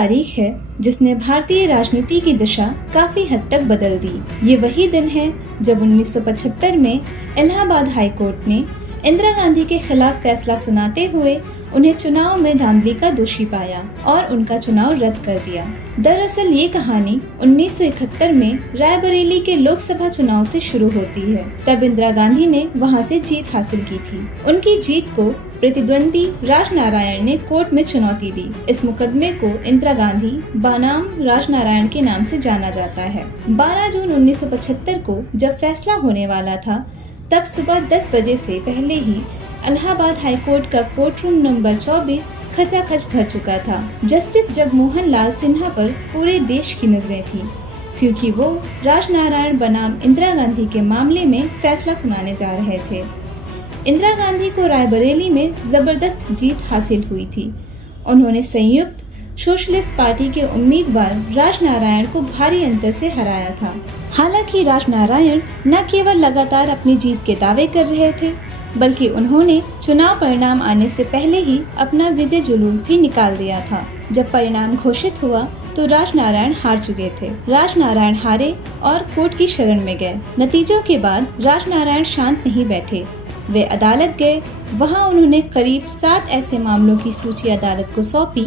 तारीख है जिसने भारतीय राजनीति की दिशा काफी हद तक बदल दी। ये वही दिन है जब 1975 में इलाहाबाद हाई कोर्ट ने इंदिरा गांधी के खिलाफ फैसला सुनाते हुए उन्हें चुनाव में धांधली का दोषी पाया और उनका चुनाव रद्द कर दिया। दरअसल ये कहानी 1971 में रायबरेली के लोकसभा चुनाव से शुरू होती है। तब इंदिरा गांधी ने वहां से जीत हासिल की थी। उनकी जीत को प्रतिद्वंदी राजनारायण ने कोर्ट में चुनौती दी। इस मुकदमे को इंदिरा गांधी बनाम राजनारायण के नाम से जाना जाता है। 12 जून 1975 को जब फैसला होने वाला था, तब सुबह 10 बजे से पहले ही इलाहाबाद हाई कोर्ट का कोर्ट रूम नंबर 24 खचाखच भर चुका था। जस्टिस जगमोहन लाल सिन्हा पर पूरे देश की नजरें थी, क्योंकि वो राजनारायण बनाम इंदिरा गांधी के मामले में फैसला सुनाने जा रहे थे। इंदिरा गांधी को रायबरेली में जबरदस्त जीत हासिल हुई थी। उन्होंने संयुक्त सोशलिस्ट पार्टी के उम्मीदवार राजनारायण को भारी अंतर से हराया था। हालांकि राजनारायण न केवल लगातार अपनी जीत के दावे कर रहे थे, बल्कि उन्होंने चुनाव परिणाम आने से पहले ही अपना विजय जुलूस भी निकाल दिया था। जब परिणाम घोषित हुआ तो राजनारायण हार चुके थे। राजनारायण हारे और कोर्ट की शरण में गए। नतीजों के बाद राजनारायण शांत नहीं बैठे। वे अदालत गए। वहां उन्होंने करीब 7 ऐसे मामलों की सूची अदालत को सौंपी,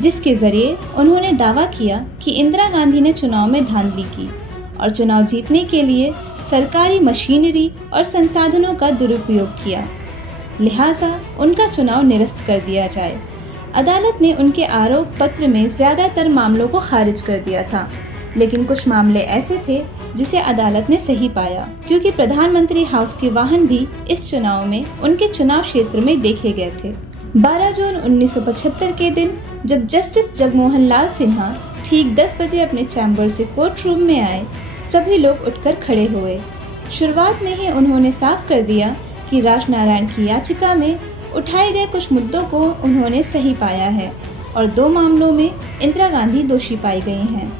जिसके जरिए उन्होंने दावा किया कि इंदिरा गांधी ने चुनाव में धांधली की और चुनाव जीतने के लिए सरकारी मशीनरी और संसाधनों का दुरुपयोग किया। लिहाजा उनका चुनाव निरस्त कर दिया जाए। अदालत ने उनके आरोप पत्र में ज्यादातर मामलों को खारिज कर दिया था, लेकिन कुछ मामले ऐसे थे जिसे अदालत ने सही पाया, क्योंकि प्रधानमंत्री हाउस के वाहन भी इस चुनाव में उनके चुनाव क्षेत्र में देखे गए थे। 12 जून 1975 के दिन जब जस्टिस जगमोहन लाल सिन्हा ठीक 10 बजे अपने चैम्बर से कोर्ट रूम में आए, सभी लोग उठकर खड़े हुए। शुरुआत में ही उन्होंने साफ कर दिया कि राजनारायण की याचिका में उठाए गए कुछ मुद्दों को उन्होंने सही पाया है और 2 मामलों में इंदिरा गांधी दोषी पाई गई हैं।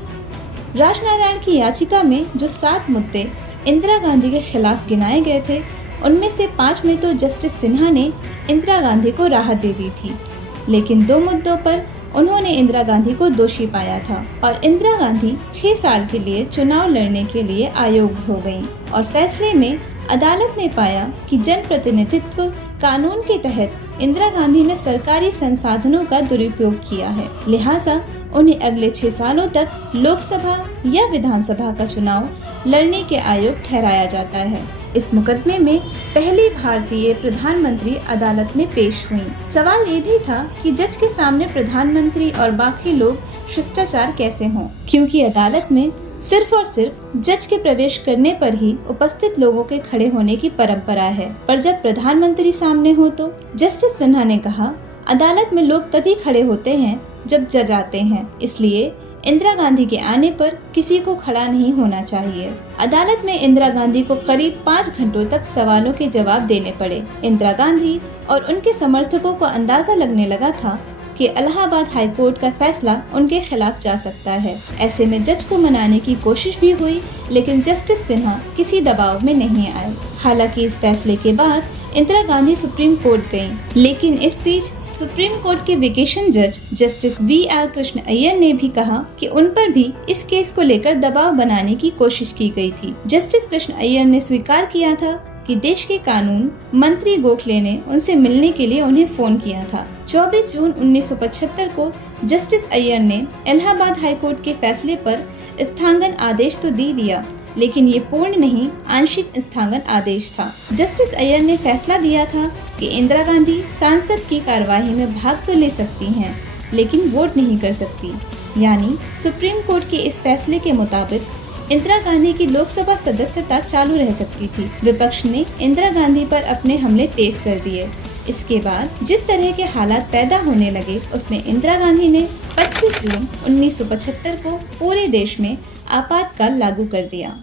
राजनारायण की याचिका में जो 7 मुद्दे इंदिरा गांधी के खिलाफ गिनाए गए थे, उनमें से 5 में तो जस्टिस सिन्हा ने इंदिरा गांधी को राहत दे दी थी, लेकिन 2 मुद्दों पर उन्होंने इंदिरा गांधी को दोषी पाया था और इंदिरा गांधी 6 साल के लिए चुनाव लड़ने के लिए अयोग्य हो गयी। और फैसले में अदालत ने पाया कि जनप्रतिनिधित्व कानून के तहत इंदिरा गांधी ने सरकारी संसाधनों का दुरुपयोग किया है, लिहाजा उन्हें अगले 6 सालों तक लोकसभा या विधानसभा का चुनाव लड़ने के अयोग्य ठहराया जाता है। इस मुकदमे में पहली भारतीय प्रधानमंत्री अदालत में पेश हुई। सवाल ये भी था कि जज के सामने प्रधानमंत्री और बाकी लोग शिष्टाचार कैसे हों, क्योंकि अदालत में सिर्फ और सिर्फ जज के प्रवेश करने पर ही उपस्थित लोगों के खड़े होने की परंपरा है, पर जब प्रधानमंत्री सामने हो तो जस्टिस सिन्हा ने कहा, अदालत में लोग तभी खड़े होते हैं जब जज आते हैं, इसलिए इंदिरा गांधी के आने पर किसी को खड़ा नहीं होना चाहिए। अदालत में इंदिरा गांधी को करीब 5 घंटों तक सवालों के जवाब देने पड़े। इंदिरा गांधी और उनके समर्थकों को अंदाजा लगने लगा था कि इलाहाबाद हाई कोर्ट का फैसला उनके खिलाफ जा सकता है। ऐसे में जज को मनाने की कोशिश भी हुई, लेकिन जस्टिस सिन्हा किसी दबाव में नहीं आए। हालांकि इस फैसले के बाद इंदिरा गांधी सुप्रीम कोर्ट गईं, लेकिन इस बीच सुप्रीम कोर्ट के वेकेशन जज जस्टिस VR कृष्ण अय्यर ने भी कहा कि उन पर भी इस केस को लेकर दबाव बनाने की कोशिश की गई थी। जस्टिस कृष्ण अय्यर ने स्वीकार किया था कि देश के कानून मंत्री गोखले ने उनसे मिलने के लिए उन्हें फोन किया था। 24 जून 1975 को जस्टिस अय्यर ने इलाहाबाद हाई कोर्ट के फैसले पर स्थगन आदेश तो दे दिया, लेकिन ये पूर्ण नहीं, आंशिक स्थगन आदेश था। जस्टिस अय्यर ने फैसला दिया था कि इंदिरा गांधी सांसद की कार्यवाही में भाग तो ले सकती हैं, लेकिन वोट नहीं कर सकती। यानी सुप्रीम कोर्ट के इस फैसले के मुताबिक इंदिरा गांधी की लोकसभा सदस्यता चालू रह सकती थी। विपक्ष ने इंदिरा गांधी पर अपने हमले तेज कर दिए। इसके बाद जिस तरह के हालात पैदा होने लगे, उसमें इंदिरा गांधी ने 25 जून 1975 को पूरे देश में आपातकाल लागू कर दिया।